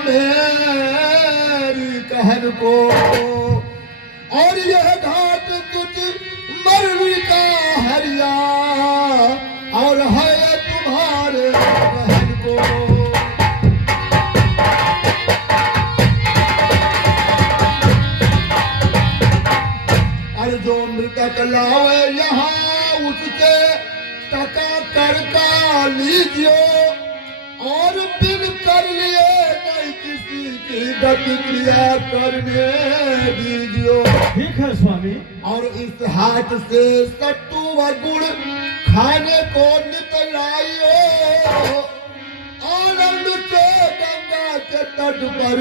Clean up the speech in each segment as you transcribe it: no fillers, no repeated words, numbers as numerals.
मेरी कहन को, और यह घाट कुछ मरवी का हरिया और है तुम्हारे कहन को। और जो मृतक लावे यहाँ उससे टका कर का लीजिए, और बिन कर लिए नहीं किसी की प्रतिक्रिया करने दीजिए। ठीक है स्वामी। और इस हाथ से सट्टू व गुड़ खाने को नित लाइयो, आनंद से गंगा के तट पर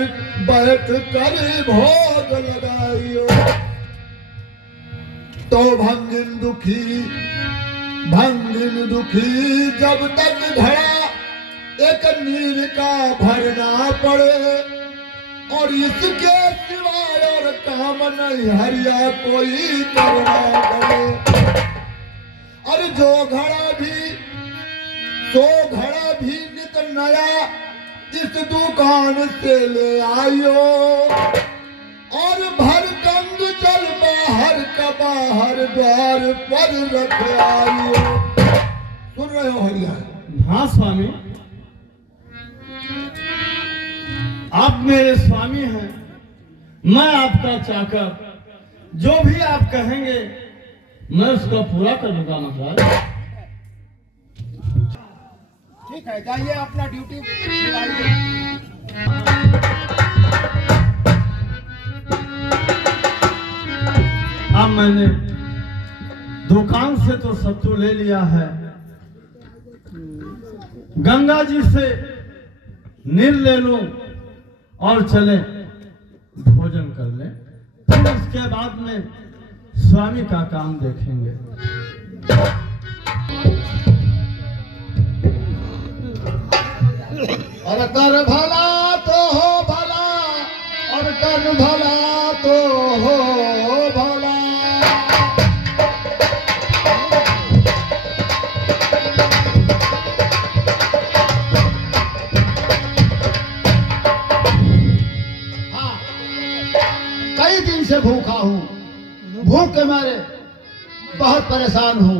बैठ कर भोग लगाइयो। तो भंगिन दुखी जब तक घड़ा एक नीर का भरना पड़े, और इसके सिवाय और काम नहीं हरिया कोई करना पड़े। और जो घड़ा भी नित नया इस दुकान से ले आइयो, और भर गंग जल बाहर का बाहर द्वार पर रख आइयो। सुन रहे हो हरिया? हाँ स्वामी, आप मेरे स्वामी हैं, मैं आपका चाकर, जो भी आप कहेंगे मैं उसका पूरा करूंगा महाराज। ठीक है, जाइए अपना ड्यूटी निभाइए। अब मैंने दुकान से तो सत्तू ले लिया है, गंगा जी से नीर ले लूं और चले भोजन कर ले, फिर उसके बाद में स्वामी का काम देखेंगे। और कर भला तो हो भला, और कर भला तो हो भला। हाँ, कई दिन से भूखा हूँ, भूख के मारे बहुत परेशान हूँ।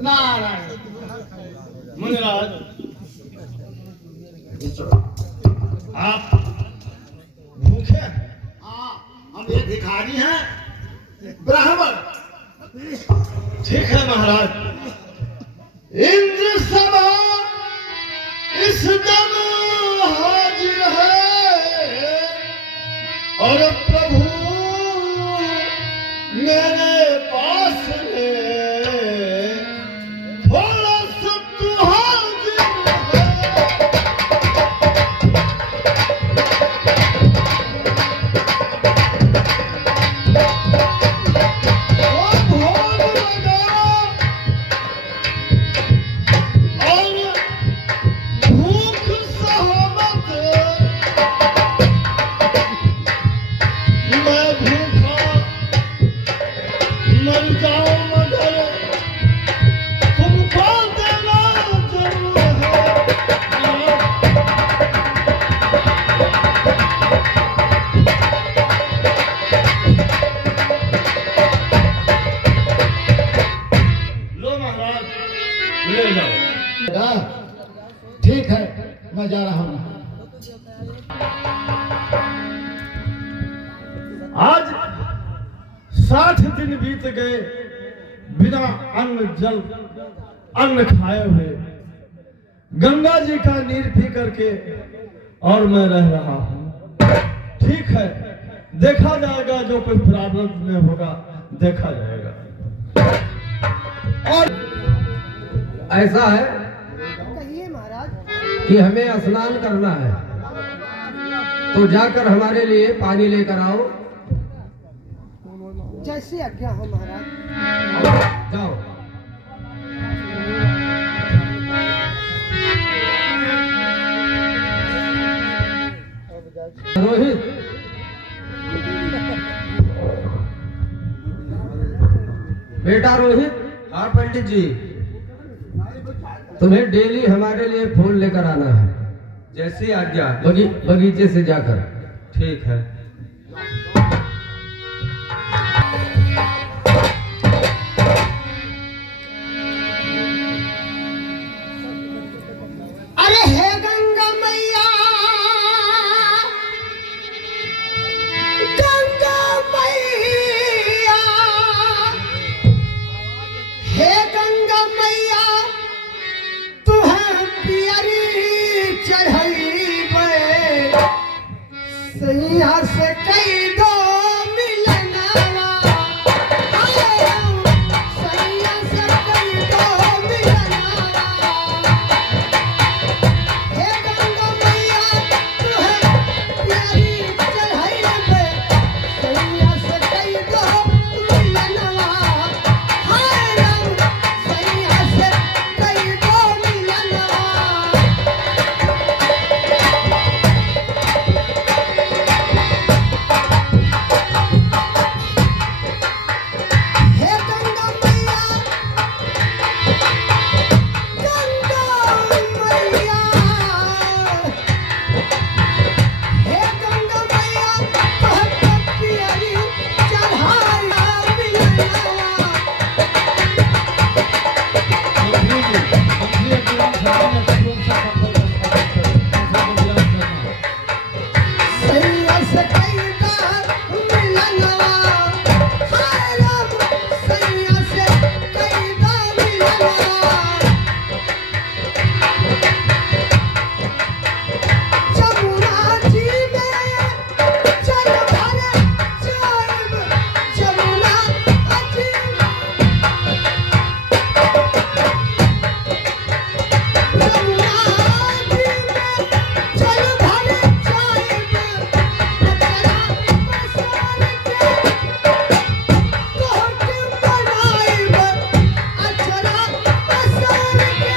नारायण मुनिराज, आप भूखे हैं? हम ये भिखारी हैं, ब्राह्मण। ठीक है महाराज। इंद्र सभा इस दम हाजिर है, और प्रभु मेरे पास है थोड़ा सत्तू हाजिर है। वो भोग लगा और भूख सहमत, मैं भूखा मर जाऊं मगर तुमको देना जरूर है। लो महाराज, ले जाओ। ठीक है, मैं जा रहा हूँ। आज 60 दिन बीत गए बिना अन्न खाए हुए, गंगा जी का नीर पी करके, और मैं रह रहा हूँ। ठीक है, देखा जाएगा, जो कोई प्रॉब्लम में होगा देखा जाएगा। और ऐसा है कहिए महाराज। कि हमें स्नान करना है, तो जाकर हमारे लिए पानी लेकर आओ। जैसे आज्ञा हो महाराज। जाओ। रोहित, बेटा रोहित। हाँ पंडित जी। तुम्हें डेली हमारे लिए फूल लेकर आना है, जैसी आज्ञा। बगीचे से जाकर। ठीक है। अरे हे गंगा मैया, गंगा मैया, हे गंगा मैया, तुम्हें पियरी चढ़ाईबे, सैया से कई दो मिलनवा, सैया से कई दो मिलनवा। हे गंगा मैया, तुम्हें प्यारी चढ़ाईबे, सैया से कई दो मिलनवा। हाय राम, सैया से कई दो मिलनवा। हे गंगा मैया, गंगा मैया, हे गंगा मैया, तोहके पियरी चढ़ाया मिलनवा। सैया से कई दो मिलनवा। हाय राम, सैया से कई दो मिलनवा। जमुना जी में चल भरे जाइब, जमुना जी जमुना जी में चल भरे जाइब, अचरा पसार के तोहके बनाइब, अचरा पसार के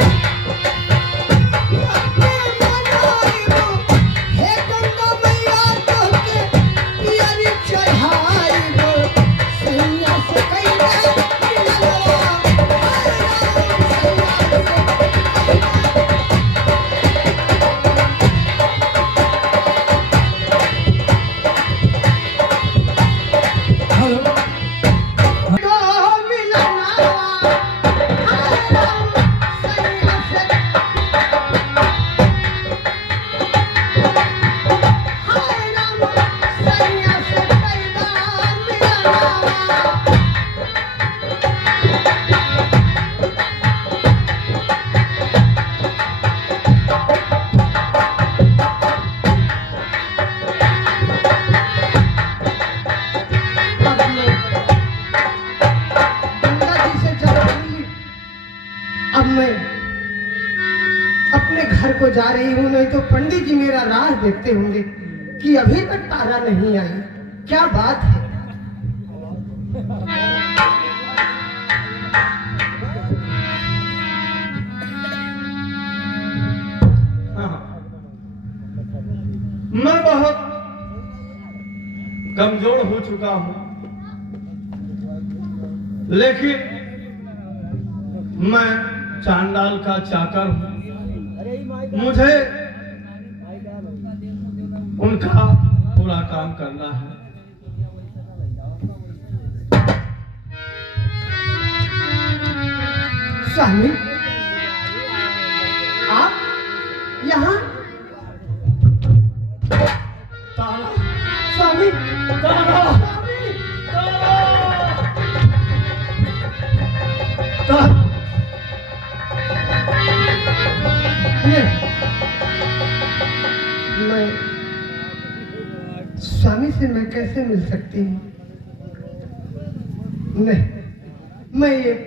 तोहके बनाइब। हे गंगा मैया, तोहके पियरी चढ़ाइब, सैया से कई दो मिलनवा। हाय राम, सैया से दो मिलनवा। हाय राम, सैया से हाय राम, सैया से कई दो मिलनवा। अब मैं गंगा जी से जल भरी, अब मैं अपने घर को जा रही हूँ, नहीं तो पंडित जी मेरा राह देखते होंगे कि अभी तक तारा नहीं आई। क्या बात है? मैं बहुत कमजोर हो चुका हूं, लेकिन मैं चांडाल का चाकर हूं। मुझे उनका पूरा काम करना है। स्वामी, आप यहाँ? तारा, स्वामी, तारा, स्वामी, तारा, मैं स्वामी से मैं कैसे मिल सकती हूँ? नहीं, मैं एक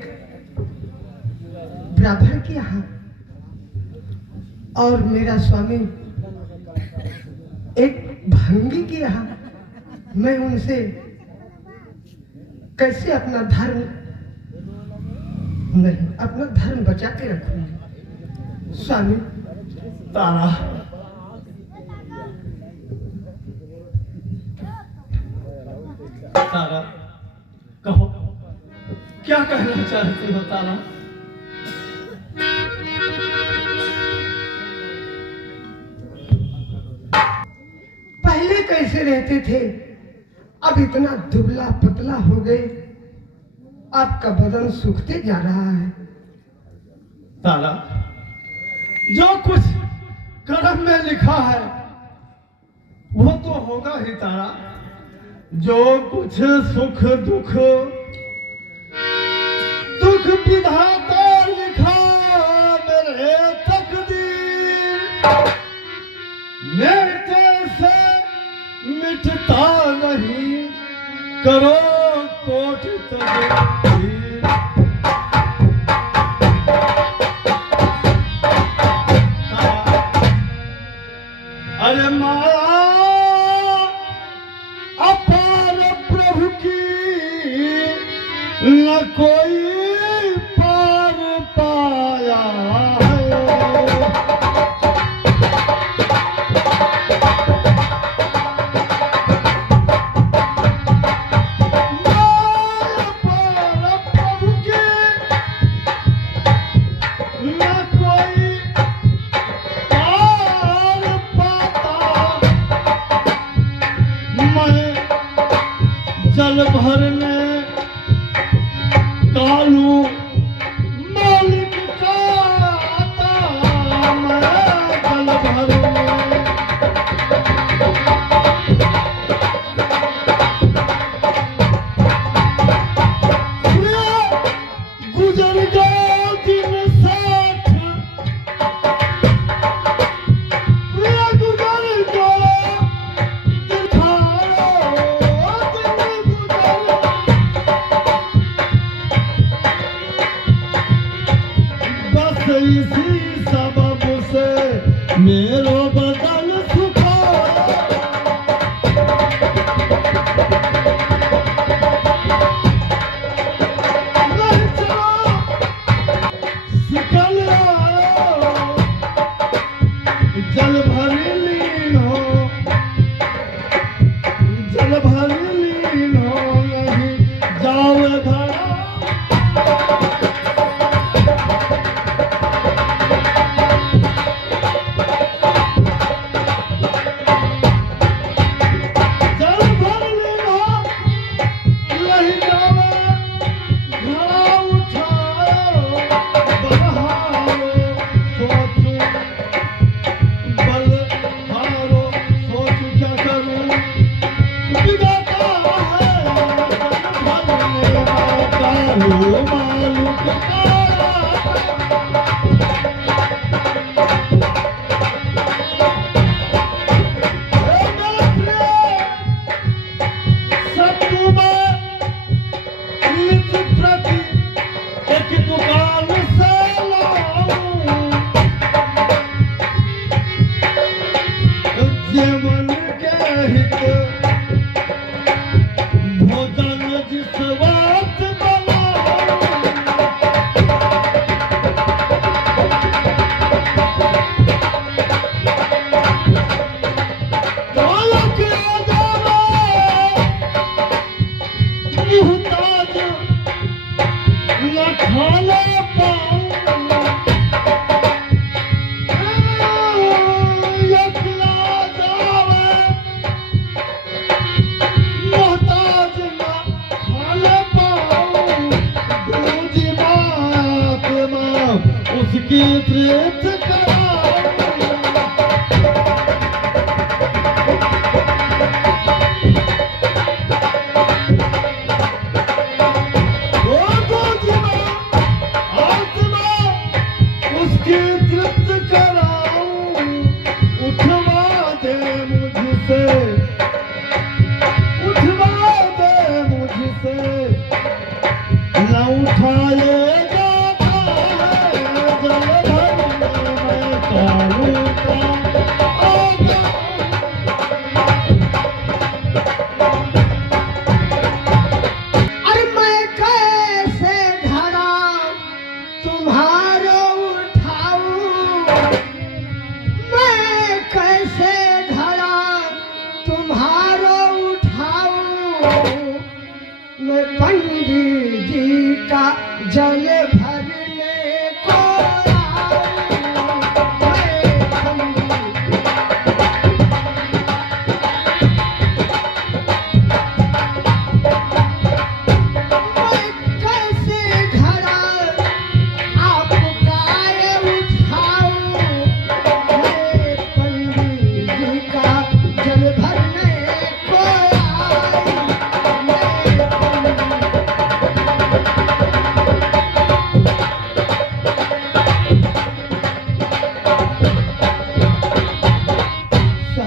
ब्राह्मण के यहाँ, और मेरा स्वामी एक भंगी के यहाँ, मैं उनसे कैसे अपना धर्म नहीं, अपना धर्म बचा के रखूंगी। स्वामी, तारा, तारा, कहो क्या कहना चाहती हो तारा? कैसे रहते थे, अब इतना दुबला पतला हो गए। आपका बदन सूखते जा रहा है। तारा, जो कुछ कर्म में लिखा है वो तो होगा ही तारा। जो कुछ सुख दुख दुख विधाता लिखा मेरे तकदीर, मिटते से मिटता नहीं, करो कोट तकदीर। अरे माया अपार प्रभु की न कोई पार पाया है। माया अपार प्रभु की न कोई पार पाता। मैं जल भरने कालू मालिक का आता। मैं जल भरने गुजर गया दिन 60, गुजर गया दिन 18 दिन गुजर। बस इसी सबब से मेरो बदन सुखा। नहीं चलो निकल आओ, जल भर लीन हो, जल भर लीन हो, नहीं जाओ घड़ा। जल भर लीन हो, नहीं जाओ घड़ा उठाओ, बढ़ाओ सोचो बल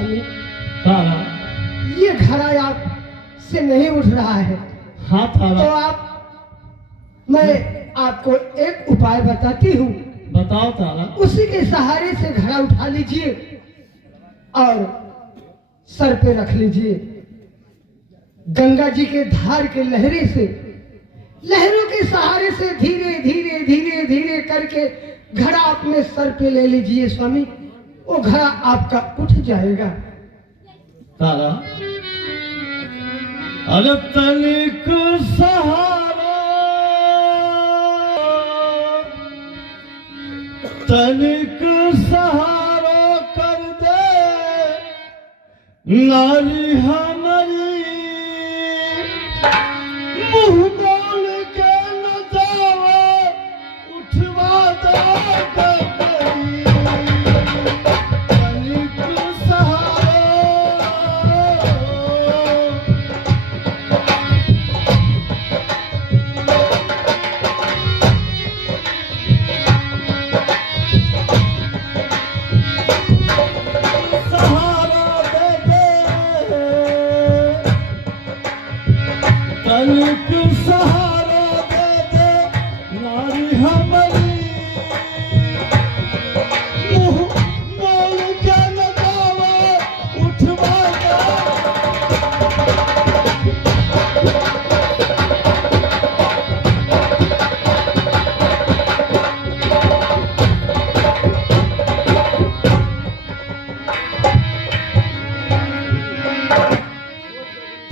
स्वामी, तारा। ये घड़ा आप से नहीं उठ रहा है। हाँ तो तारा, मैं आपको एक उपाय बताती हूँ, बताओ तारा। उसी के सहारे से घड़ा उठा लीजिए और सर पे रख लीजिए। गंगा जी के धार के लहरे से, लहरों के सहारे से धीरे धीरे धीरे धीरे करके घड़ा अपने सर पे ले लीजिए स्वामी, वो घड़ा आपका उठ जाएगा। तारा, अरे तनिक सहारा, तनिक सहारा कर दे नारी हमारी, मुंह बोल के न जावे उठवा दे गगरी, तनिक सहारा। तनिक सहारा दे दे नारी हमारी, मुंह बोल के न जावे उठवा दे।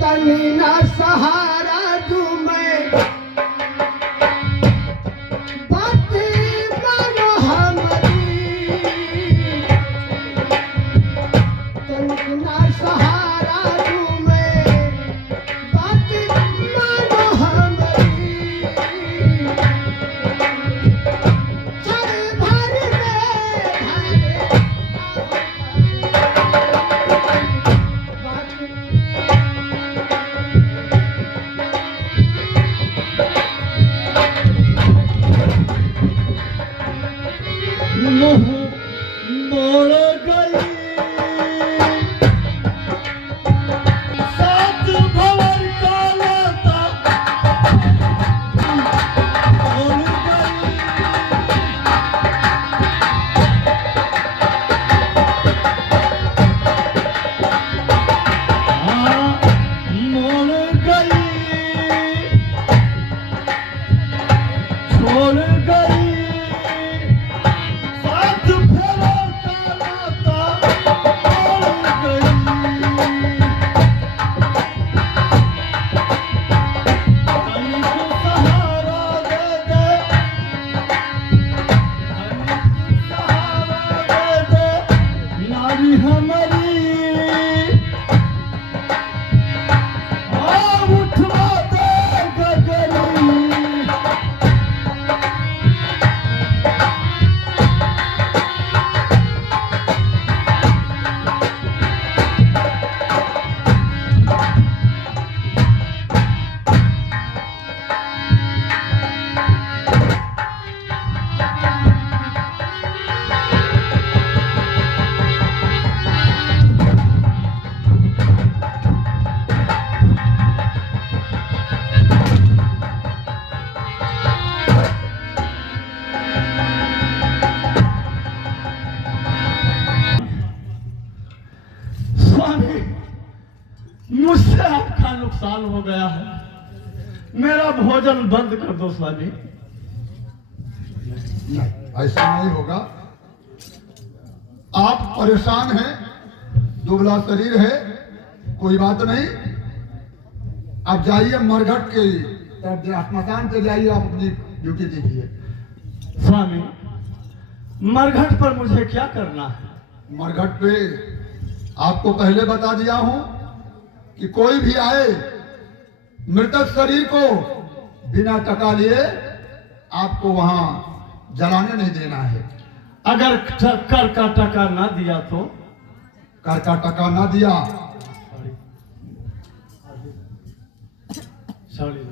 तनी ना सहारा दूं मैं, बातें मानो हमारी। तनी ना सहारा दूं मैं, बातें मानो हमारी। चल भर मुंह मोड़ गई सात भंवर का नाता मोड़ गई। हाँ, मोड़ गई, छोड़ गई साथ फेरा का नाता मोड़ गई। तनिक सहारा दे दे, तनिक सहारा दे दे नारी हमारी, आ उठवा दे गगरी। स्वामी, मुझसे आपका नुकसान हो गया है, मेरा भोजन बंद कर दो स्वामी। नहीं, ऐसा नहीं होगा। आप परेशान हैं, दुबला शरीर है, कोई बात नहीं। आप जाइए मरघट के स्मशान पे जाइए, आप अपनी ड्यूटी दीजिए। स्वामी, मरघट पर मुझे क्या करना है? मरघट पे आपको पहले बता दिया हूं कि कोई भी आए मृतक शरीर को बिना टका लिए आपको वहां जलाने नहीं देना है। अगर कर का टका ना दिया तो? कर का टका ना दिया,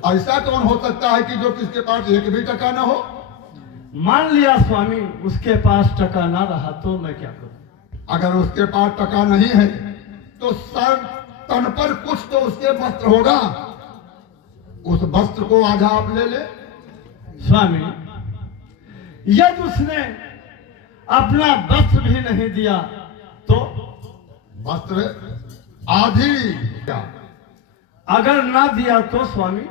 ऐसा कौन हो सकता है कि जो किसके पास एक भी टका ना हो? मान लिया स्वामी उसके पास टका ना रहा तो मैं क्या करूं? अगर उसके पास टका नहीं है तो सर तन पर कुछ तो उसके वस्त्र होगा, उस वस्त्र को आज आप ले ले। स्वामी, यदि उसने अपना वस्त्र भी नहीं दिया तो? वस्त्र आधी क्या? अगर ना दिया तो स्वामी?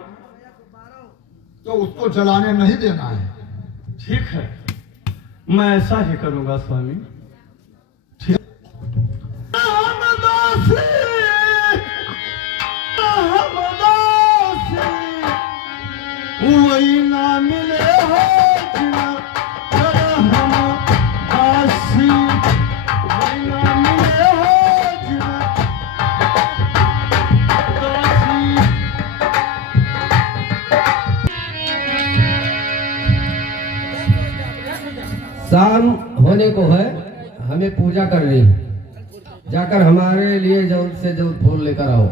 तो उसको जलाने नहीं देना है। ठीक है, मैं ऐसा ही करूंगा स्वामी। ठीक। वही ना मिले हो जिना हम दासी, वही ना मिले हो जिना दासी। शाम होने को है, हमें पूजा करनी है। जाकर हमारे लिए जल्द से जल्द फूल लेकर आओ।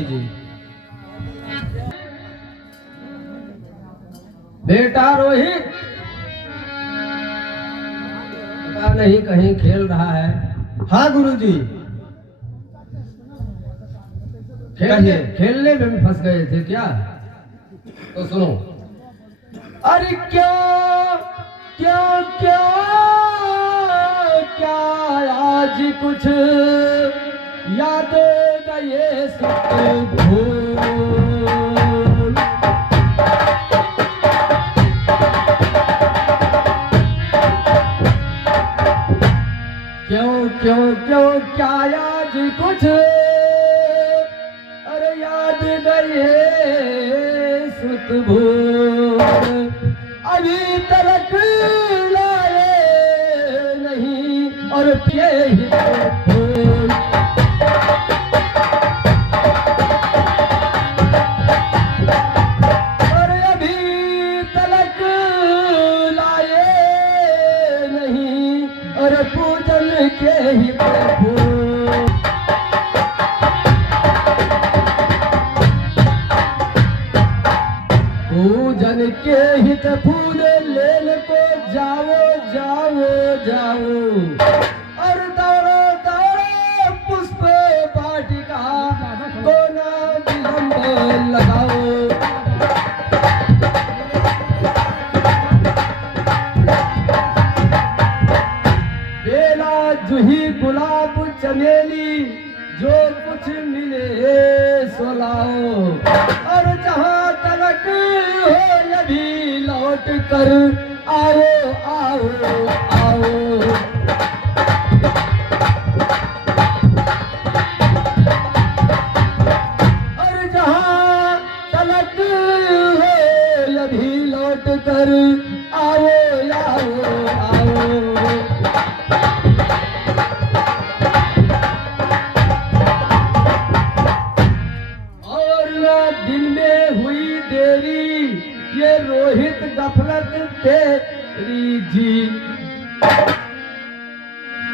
जी बेटा रोहित पता नहीं कहीं खेल रहा है। हाँ गुरुजी। खेलने में भी फंस गए थे क्या? तो सुनो। अरे क्या क्या क्या क्या आज कुछ याद गए सुख भूल। क्यों क्यों क्यों क्या आज कुछ अरे याद गए सुख भूल। अभी तलक लाए नहीं और पिए ही फूल। और अभी तलक लाए नहीं और पूजन के ही फूल। पूजन के हित फूल लेन को जाओ जाओ जाओ और दौड़ो दौड़ो पुष्प वाटिका को ना विलंब लगाओ। बेला जूही गुलाब चमेली जो कुछ मिले सो लाओ और जहाँ तलक हो अभी लौट कर आओ आओ आओ। और जहाँ तलक हो अभी लौट कर आओ आओ आओ। दिन में हुई देरी ये रोहित गफलत तेरी जी।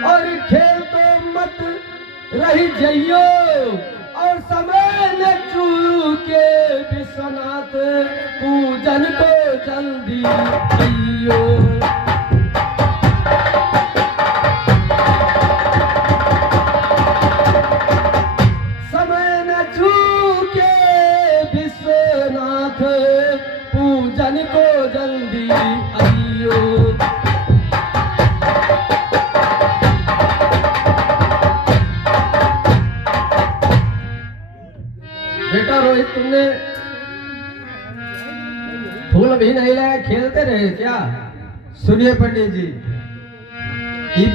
और खेल तो मत रही जइयो और समय न चूके विश्वनाथ पूजन को जल्दी जइयो। समय न चूके विश्वनाथ पूजन को जल्दी आइयो। बेटा रोहित तुमने फूल भी नहीं लाया, खेलते रहे क्या? सुनिए पंडित जी,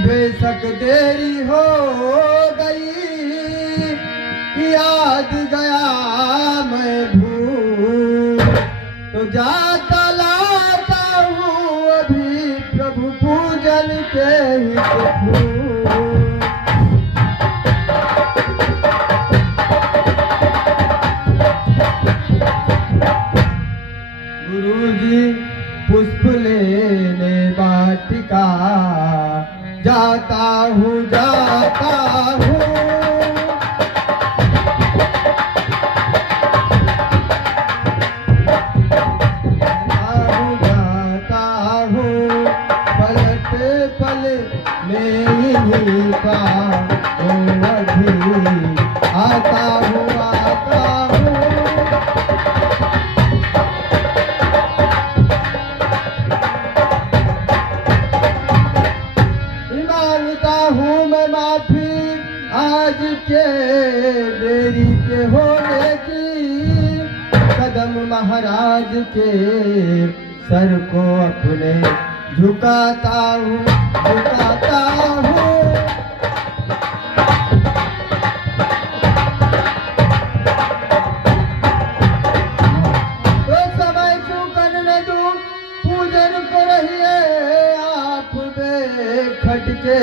बेशक देरी हो गई याद गया मैं भूल तो जाता लाता हूँ अभी प्रभु पूजन के हित फूल। गुरुजी पुष्प लेने वाटिका जाता हूँ जाता हूँ। जाता हूँ महल में इन्हीं का अवधि आता हूँ मांगता हूँ मैं माफी आज के देरी के होने की। कदम महाराज के सर को अपने झुकाता हूँ झुकाता हूँ। तो समय चूकन न दूं पूजन को रहिए आप बेखट के।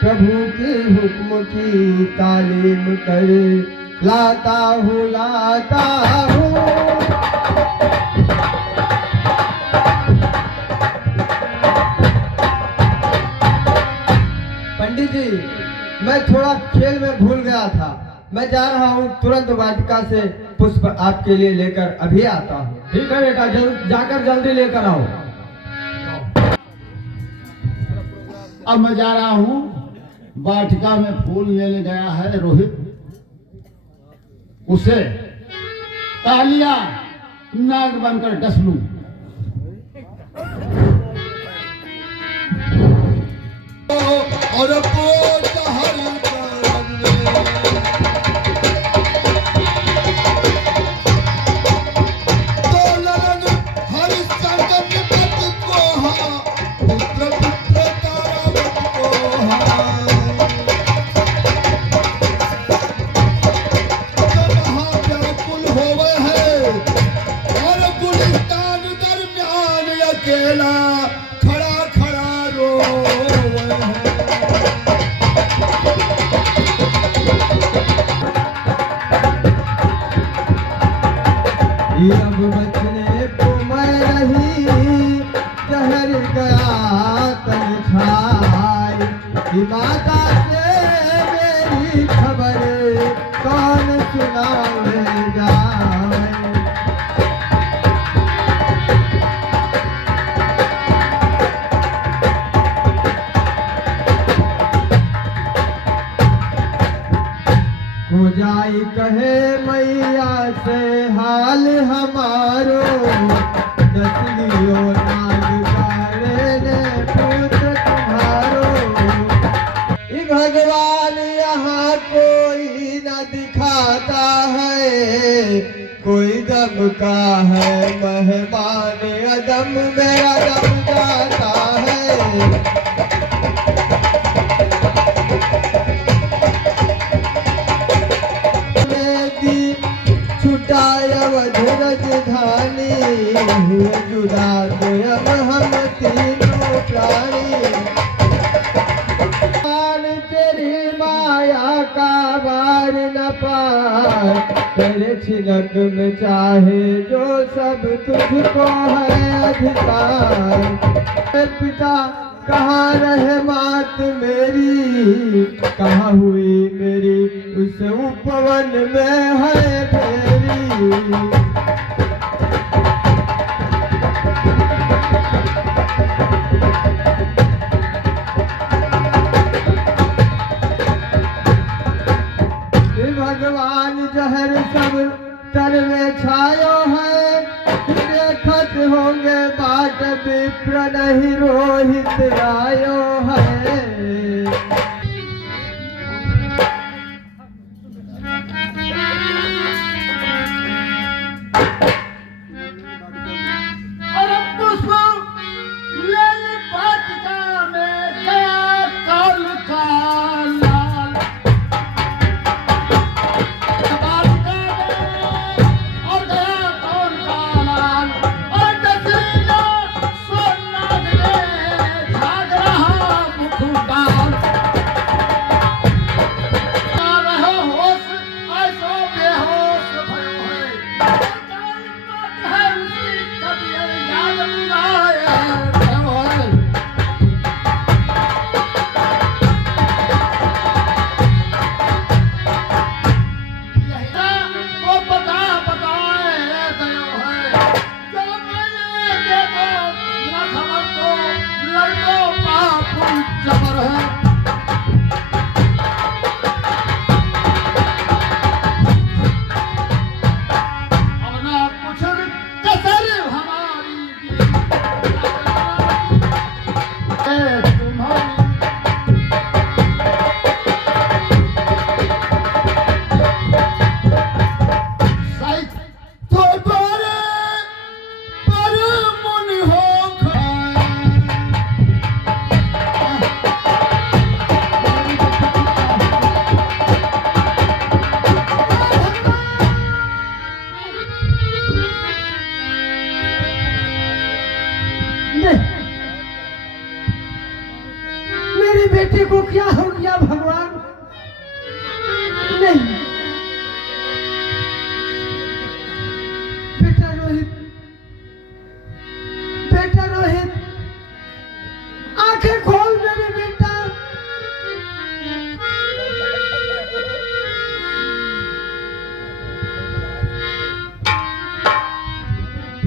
प्रभु की हुक्म की तालीम कर लाता हूँ लाता हूँ। पंडित जी, मैं थोड़ा खेल में भूल गया था। मैं जा रहा हूँ, तुरंत वाटिका से पुष्प आपके लिए लेकर अभी आता हूँ। ठीक है बेटा, जाकर जल्दी लेकर आओ। अब मैं जा रहा हूँ, वाटिका में फूल लेने गया है रोहित, उसे तालिया नाग बनकर डस लूं। और अकेला खड़ा खड़ा रोवे ये अब बचने को मैं नहीं जहर गया तन छाई। कि माता से मेरी खबर कौन सुनावे जाए। हो जाई कहे मैया से हाल हमारो। दसलियो नाग गाड़े ने पुत्र तुम्हारो। ई भगवान यहाँ कोई न दिखाता है। कोई दम का है मेहमान अदम मेरा दम जाता है। राजधानी हुए जुदा अब हम तीनों प्राणी। तेरी माया का बार न पार तेरे छिलक में चाहे जो सब तुझको है अधिकार। पिता कहाँ रहे मात मेरी, कहाँ हुई मेरी उस उपवन में है तेरी। भगवान जहर सब तर में छायो है। देखत होंगे बाट विप्र नहीं रोहित आयो है। बेटे को क्या हो गया भगवान? नहीं बेटा रोहित, बेटा रोहित, आंखें खोल मेरे बेटा।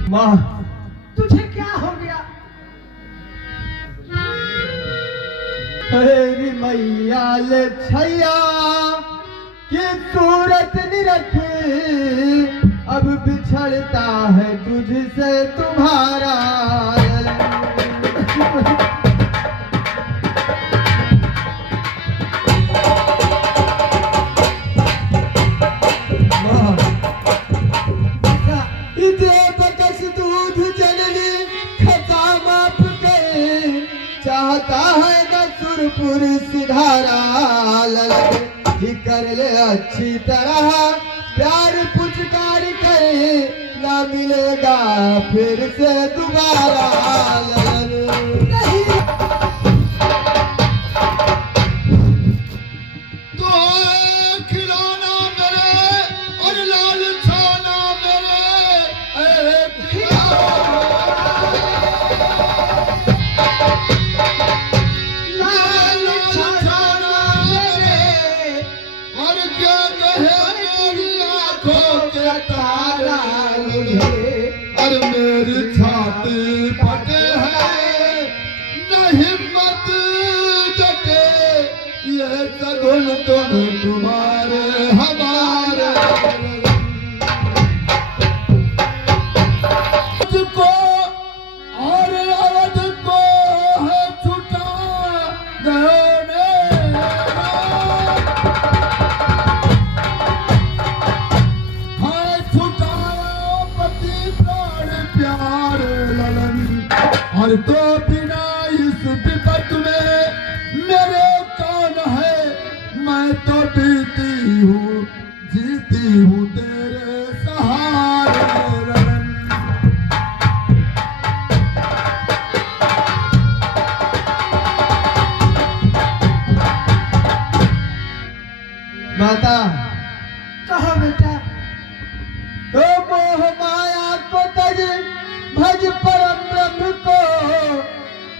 माँ, तुझे क्या हो गया? तेरी मैया ले छैया की सूरत निरख, अब बिछड़ता है तुझसे तुम्हारा। माँ, इतने बकस दूध जननी खता माप के, चाहता है सुरपुर सिधारा। ललन ही कर ले अच्छी तरह, प्यार पुचकार करे, ना मिलेगा फिर से दोबारा। ललन नहीं तो खिलौना मेरे और लाल छाना मेरे, लाल छाना मेरे, और क्या कहे मेरी आंखों के तारा मुझे, और मेरी छाती फटे है न हिम्मत जटे, ये सगुन तुम तुम्हारे हमारे। मुझको और अवध को है छुटा देने, है छुटाया पति प्राण प्यारे ललन, और तो बिना इस विपत में मेरे कौन है, मैं तो बीती हूँ जीती हूँ तेरे सहारे रन। माता, कहो बेटा। तो मोह माया को तज, भज परम ब्रह्म को,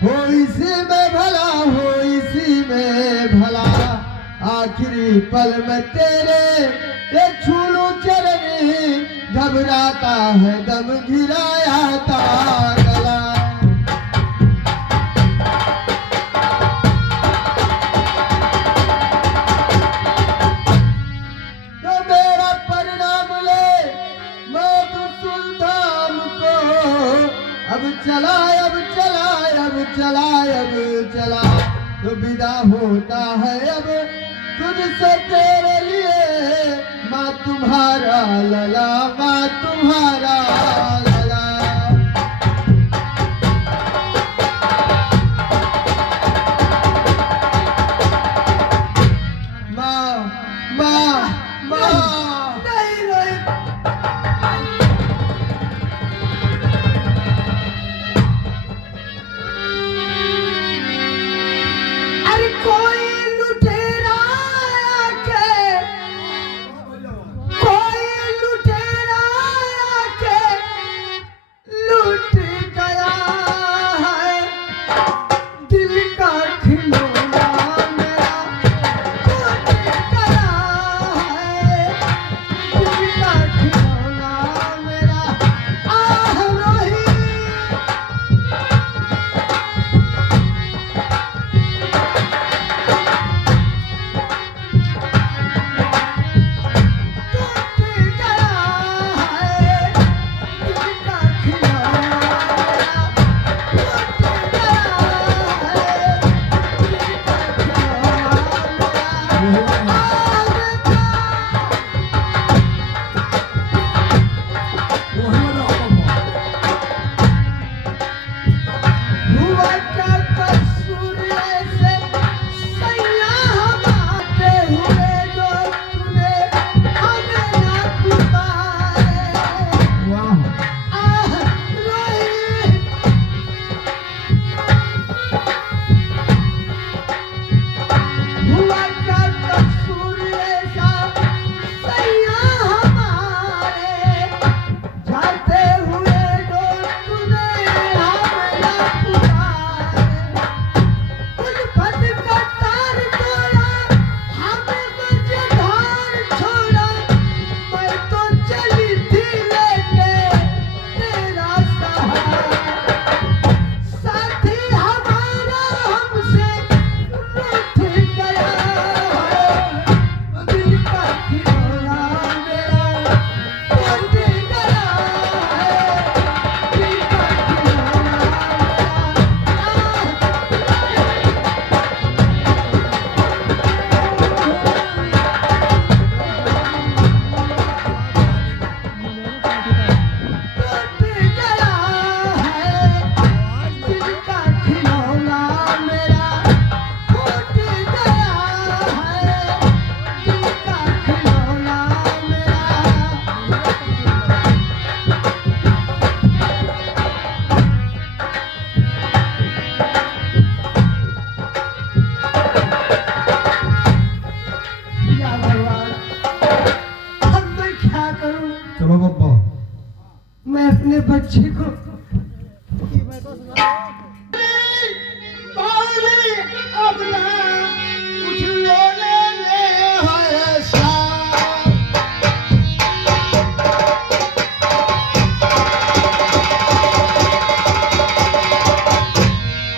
हो इसी में भला, हो इसी में भला। आखिरी पल में तेरे ये छूलू चरनी, घबराता है दम घिराया था गला। तो मेरा परिणाम ले मधुसूल धाम को, अब चला, अब चला, अब चला, अब चला। तो विदा होता है अब तुझसे तेरे लिए, माँ तुम्हारा लला, माँ तुम्हारा लला। माँ, माँ, माँ। नहीं रोहित, अरे कोई लुटेरा आके, कोई लुटेरा आके अपना कुछ रोने में है सार।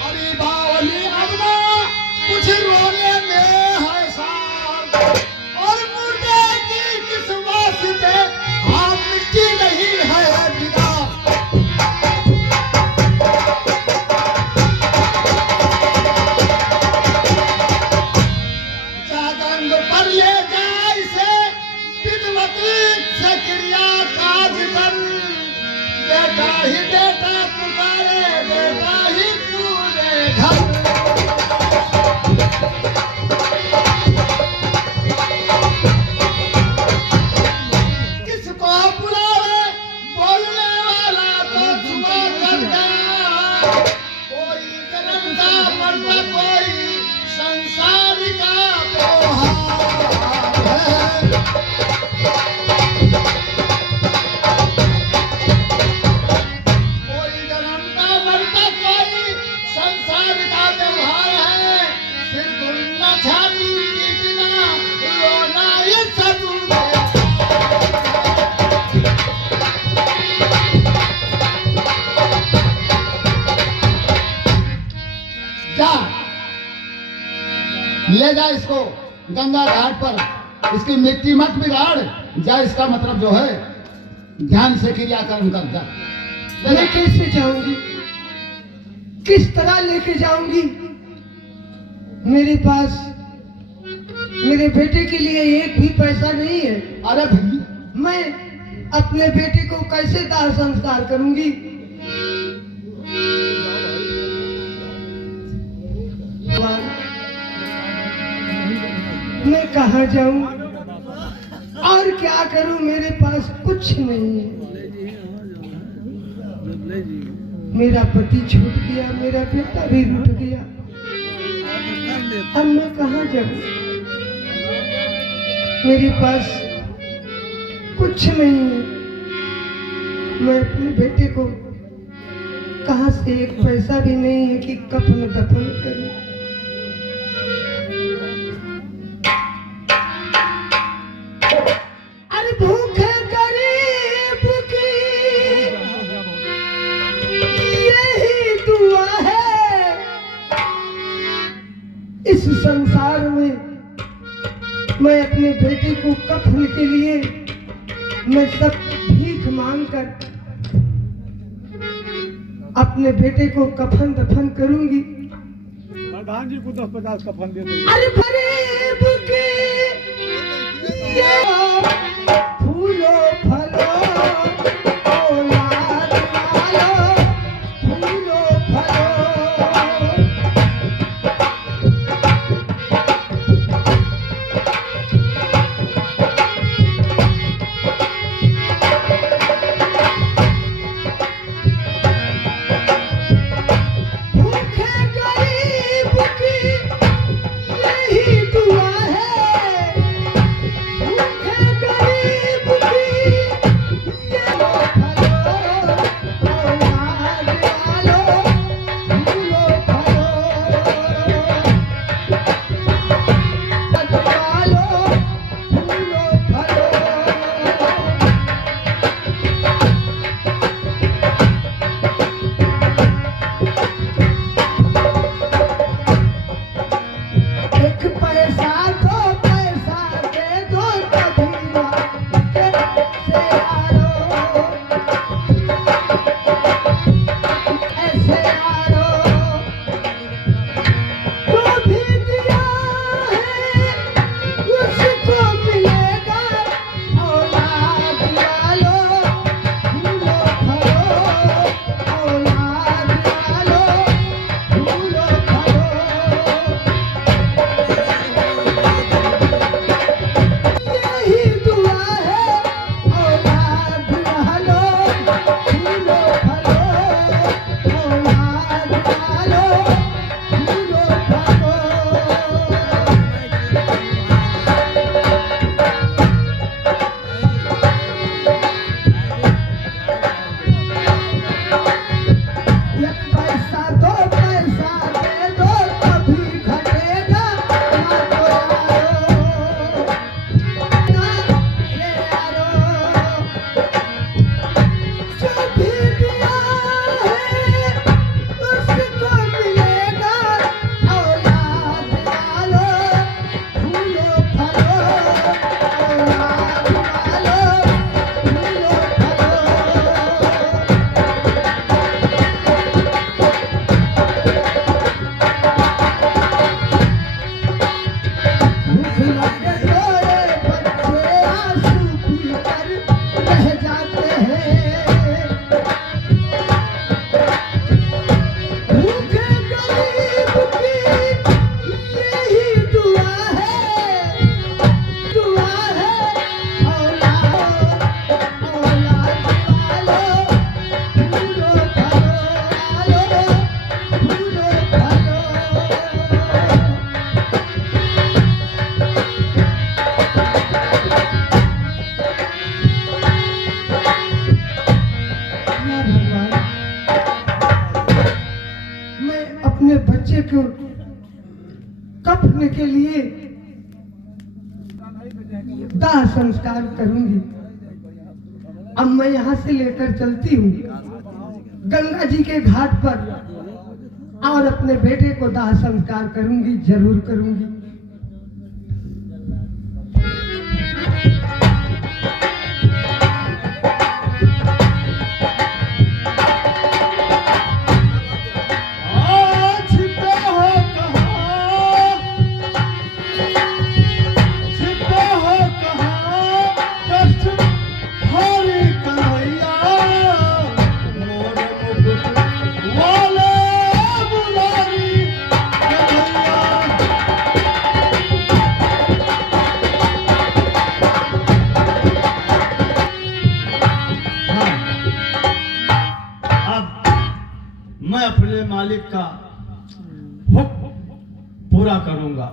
अरे बावली अपना कुछ रोने में है सार, और मुर्दे की किस वास्ते आप मिट्टी नहीं है बिना। जागंग पर ले जाए से विधवती से क्रिया काज कर, बेटा ही बेटा पुकारे, बेटा ही पूरे घर। किसको बुलावे बोलने वाला तो छुआ कर गया, कोई जन्म का मरता कोई संसार का त्योहार है। कोई जन्म का मरता कोई संसार का त्योहार है, फिर दुनिया छाती पीटना रोना ये सब जा ले जा इसको गंगा घाट पर, इसकी मिट्टी मत बिगाड़ जा। इसका मतलब जो है ध्यान से क्रियाकर्म कर जा। मैं कैसे जाऊंगी, किस तरह लेके जाऊंगी? मेरे पास मेरे बेटे के लिए एक भी पैसा नहीं है। अरे भैया मैं अपने बेटे को कैसे दाह संस्कार करूंगी? मैं कहाँ जाऊं और क्या करूं? मेरे पास कुछ नहीं है। मेरा पति छूट गया, मेरा बेटा भी रूठ गया, अब मैं कहाँ जाऊं? मेरे पास कुछ नहीं है। मैं अपने बेटे को कहाँ से एक पैसा भी नहीं है कि कफन दफन करूं। अरे भूखे गरीब की यही दुआ है, इस संसार में मैं अपने बेटे को कफन के लिए मैं सब भीख मांगकर अपने बेटे को कफन दफन करूंगी। प्रधान जी को 10-50 कफन दे दो। अरे गरीब के ये फूलो फलो औलाद वालो, फूलो फलो। भूखे गरीब की यही दुआ है, भूखे अपने बच्चे को कफन के लिए दाह संस्कार करूंगी। अब मैं यहाँ से लेकर चलती हूँ गंगा जी के घाट पर और अपने बेटे को दाह संस्कार करूंगी, जरूर करूंगी। मैं अपने मालिक का हुक्म पूरा करूंगा।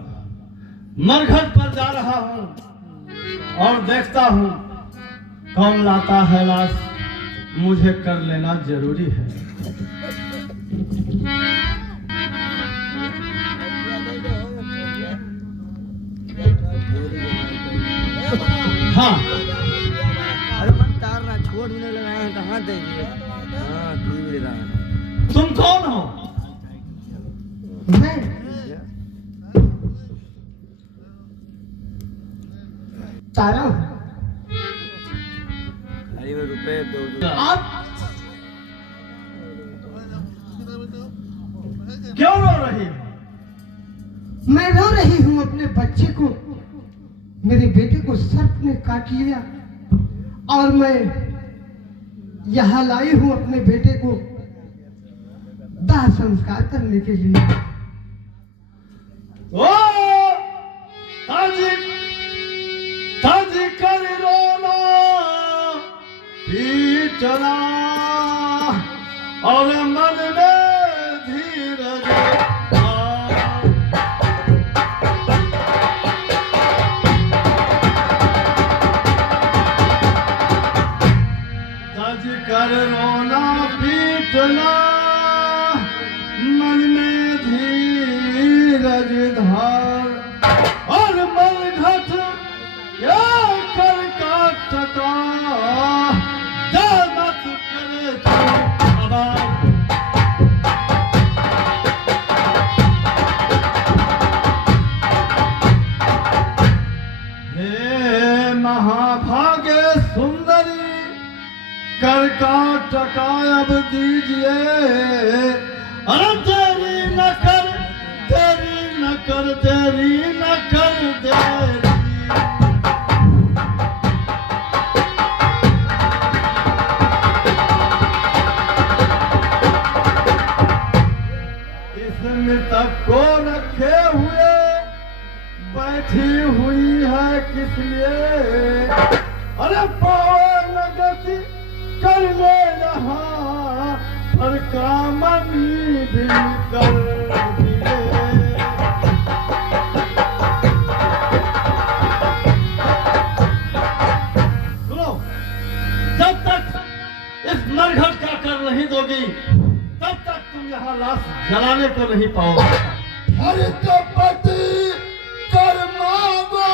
मरघट पर जा रहा हूं और देखता हूं कौन लाता है लाश, मुझे कर लेना जरूरी है। हाँ, अरे मत तार ना, छोड़ देने लगाए हैं कहाँ देंगे। हाँ तू भी रहा है। तुम कौन हो? मैं तारा हूं। रुपए दो। आप क्यों रो रही हो? मैं रो रही हूँ अपने बच्चे को, मेरे बेटे को सर्प ने काट लिया और मैं यहाँ लाई हूँ अपने बेटे को दाह संस्कार करने के लिए। ओ ताजी कर रोना पीटना और मन में धीरज ताजी कर रोना पीटना मन में धीरज धार और मरघट या कर का टका मत करे तू आवाज। हे महाभागे सुंदरी कर का टका अब दीजिए। अरे तेरी न कर देरी न कर देरी। इस मृतक को रखे हुए बैठी हुई है किस लिए? अरे पावन गति कर ले यहाँ पर कामनी भी कर दिए। सुनो, जब तक इस मरघट का कर नहीं दोगी तब तक तुम यहाँ लाश जलाने को नहीं पाओगे। हर पति कर मांगो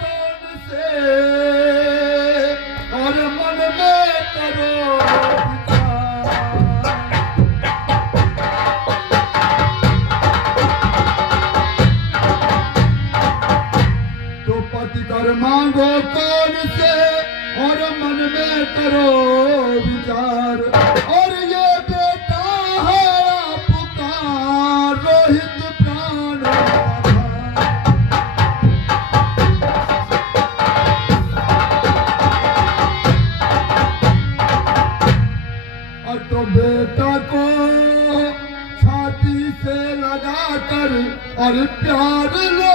कौन से और मन में करो विचार। तो पति कर मांगो कौन से और मन में करो विचार। और ये बेटा है आपका रोहित प्राण और तो बेटा को छाती से लगा कर और प्यार लो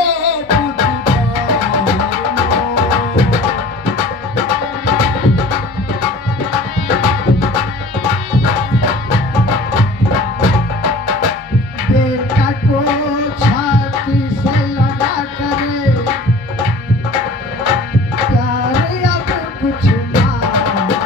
बेटा को छाती से लगा कर प्यार अब कुछ मांगो।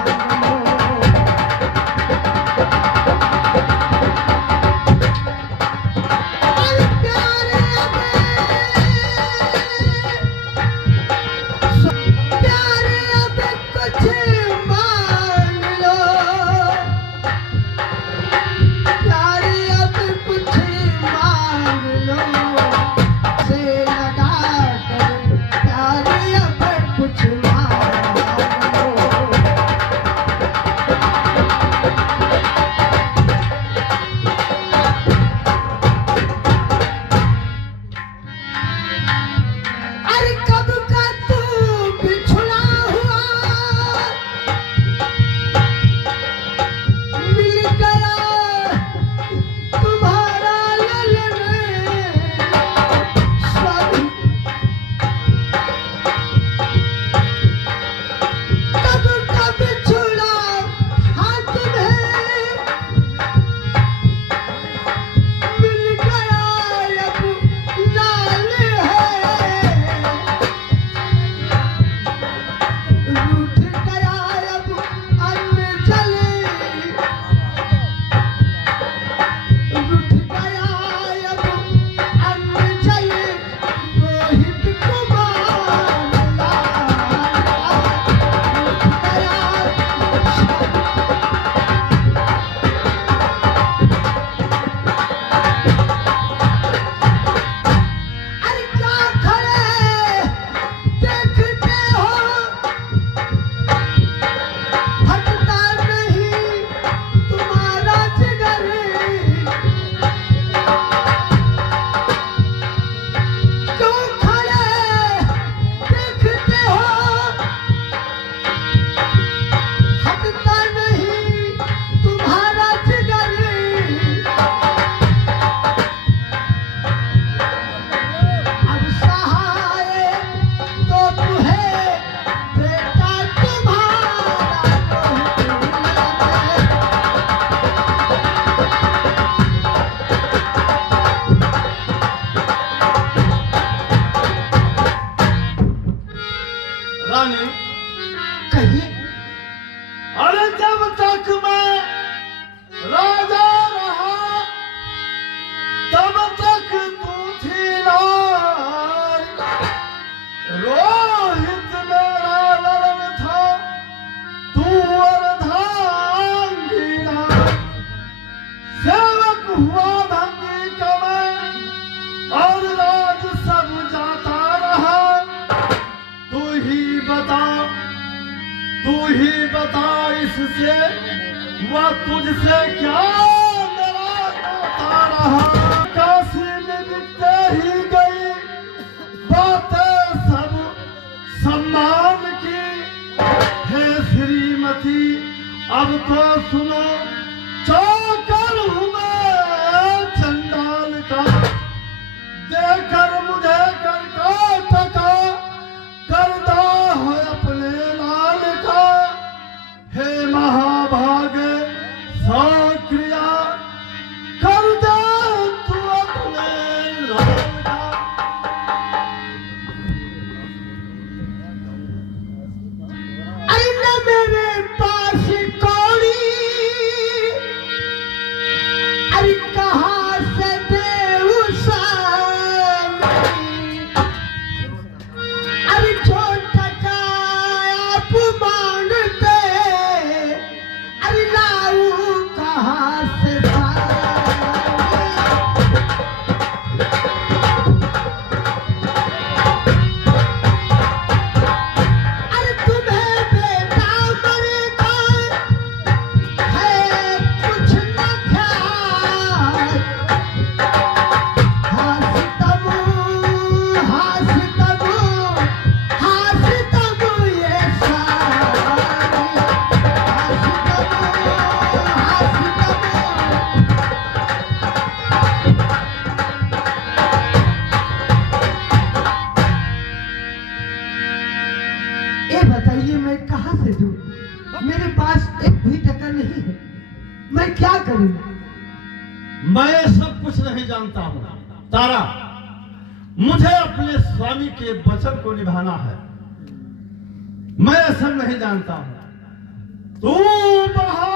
बता इससे वह तुझसे क्या मेरा नाता रहा। काशी में बिकते ही गई बातें सब सम्मान की। हे श्रीमती अब तो सुनो चौकर हूँ मैं चंडाल का। देकर मुझे करका टका करदा है अपने लाल का। हे महाभागे सक्रिया कर दे तू अपने लाल का। अरे न मेरे पास कौड़ी, अरे कहाँ से देऊं सामने। अरे छोटा का आप मांगते, अरे लाऊं कहाँ से अरे तुम्हें बेटा मरेगा है कुछ न ख्याल। हासितमु ये सारी। ये बताइए मैं कहाँ से दूं? मेरे पास एक भी टका नहीं है, मैं क्या करूं? मैं सब कुछ नहीं जानता हूँ तारा। मुझे अपने स्वामी के वचन को निभाना है। मैं सब नहीं जानता हूँ। तू बहा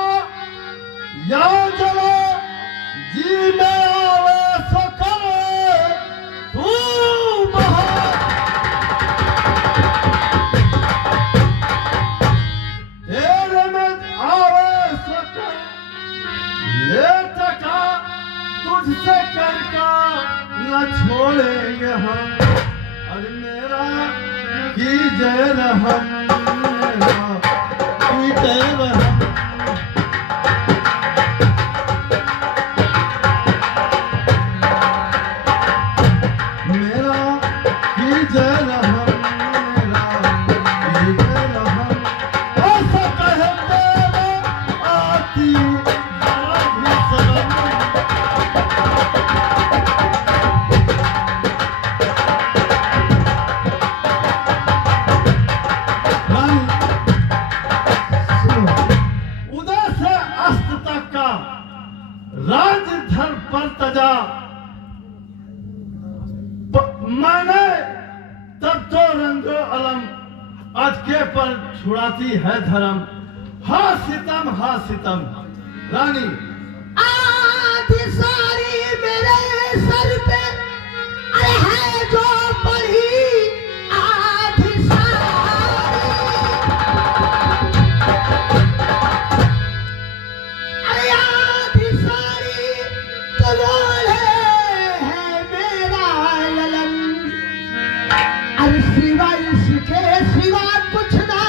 या जला जी में आवे सो करे। तू बहा तेरे में आवे सो करे। ले टका तुझसे करका न छोड़ेंगे हम। अरे मेरा की जय रहम, मेरा की जय रहम। मेरा की जय रहम, मेरा की जय रहम। ऐसा कहते आती जरा भी शर्म। उदय से अस्त तक का राजधर पर तजा। मैंने तब तो रंगो अलम आज के पर छुड़ाती है धर्म। हा सितम रानी। आधी सारी मेरे सर पे अरे है जो पड़ी आधी सारी। अरे आधी सारी तो बोले है मेरा ललन। अरे सिवा इसके सिवा कुछ ना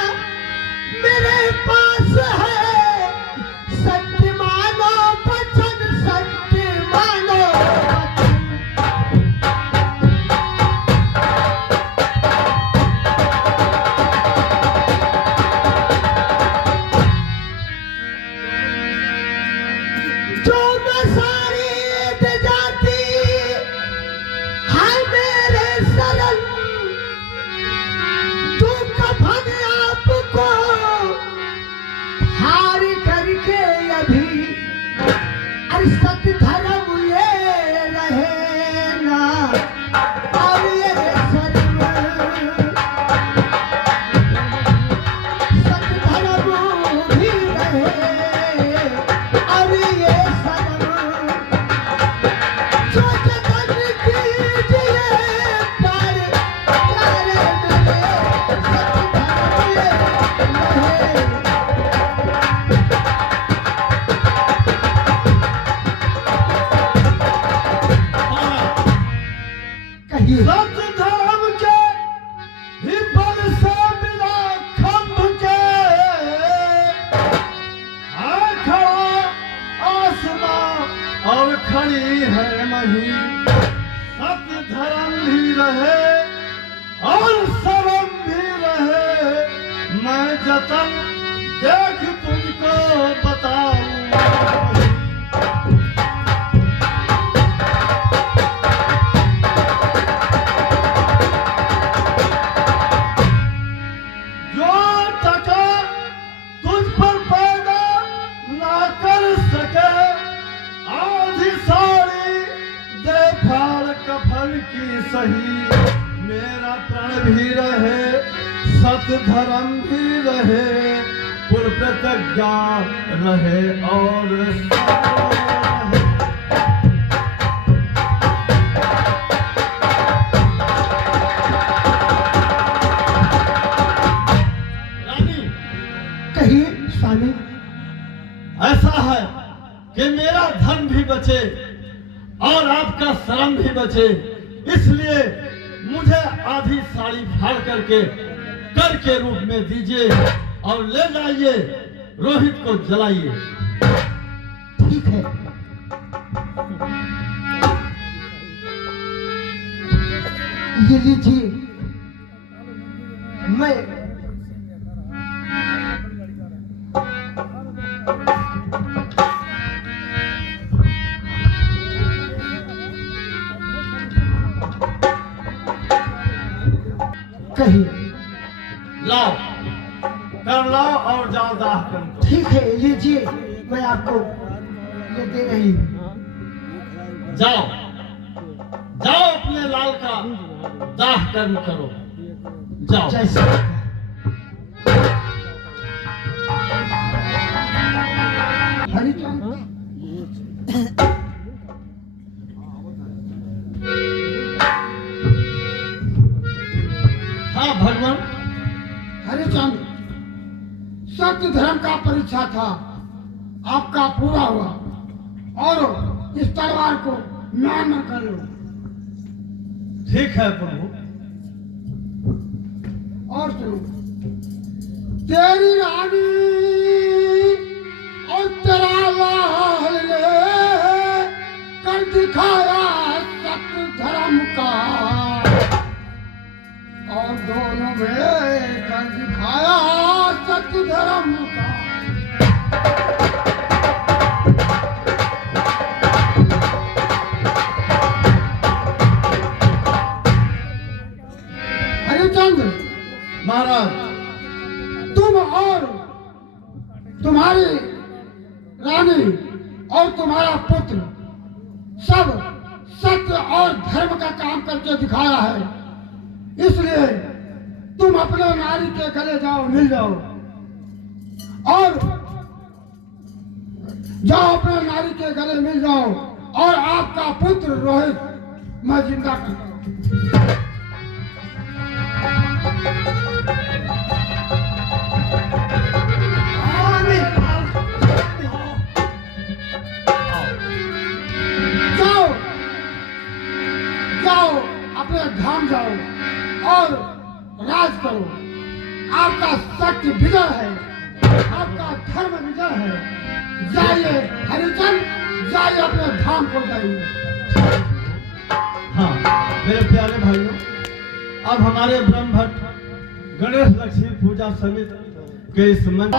मेरे पास है। सत्य मानो वचन, सत्य मानो वचन। जो मैं सारी दे जाती है मेरे शरण। तू कफन आपको हार करके अभी अरे सत्य धर्म ये रहे ना। और ये शर्म सत्य धर्म भी रहे। और ये शर्म जो जतन कीजिए पर प्यारे मेरे सत्य धर्म ये रहे। कहिए सत्य धर्म के ही बल से बिना खंभ के। ही है मही, सत्य धर्म भी रहे और शर्म भी रहे। मैं जतन देख तुझको बताऊं। जो टका तुझ पर पैदा ना कर सके, आधी साड़ी दे फाड़ कफन की सही। मेरा प्राण भी रहे, सत्य धर्म भी रहे, कुल प्रतिज्ञा रहे और रहे। रानी, कहिए स्वामी। ऐसा है कि मेरा धन भी बचे और आपका शर्म भी बचे, इसलिए मुझे आधी साड़ी फाड़ करके कर के रूप में दीजिए और ले जाइए, रोहित को जलाइए। ठीक है। ये लीजिए। मैं कहिए। लाओ, कर लाओ और जाओ दाह कर। ठीक है, लीजिए। मैं आपको ये दे रही हूँ। जाओ जाओ, अपने लाल का दाह कर्म करो। जाओ। जैसे हरिचंद, हाँ भगवान। हरिचंद, सत्य धर्म का परीक्षा था, आपका पूरा हुआ और इस तलवार को म्यान न कर लो। ठीक है प्रभु। और सुनो, तेरी रानी और तेरा लाल ने कर दिखाया सत्य धर्म का, और दोनों में कर दिखाया सत्य धर्म का। हरिचंद्र महाराज, तुम और तुम्हारी रानी और तुम्हारा पुत्र सब सत्य और धर्म का काम करके दिखाया है, इसलिए तुम अपने नारी के गले जाओ, मिल जाओ और जाओ अपने नारी के गले मिल जाओ, और आपका पुत्र रोहित मैं जिंदा करता हूं। जाओ जाओ, अपने धाम जाओ और राज करो। आपका सत्य विजय है, आपका धर्म विजय है। जाइए हरिचंद, जाइए अपने धाम को जाइए। हाँ मेरे प्यारे भाइयों, अब हमारे ब्रह्म भट्ट गणेश लक्ष्मी पूजा समिति के इस मंच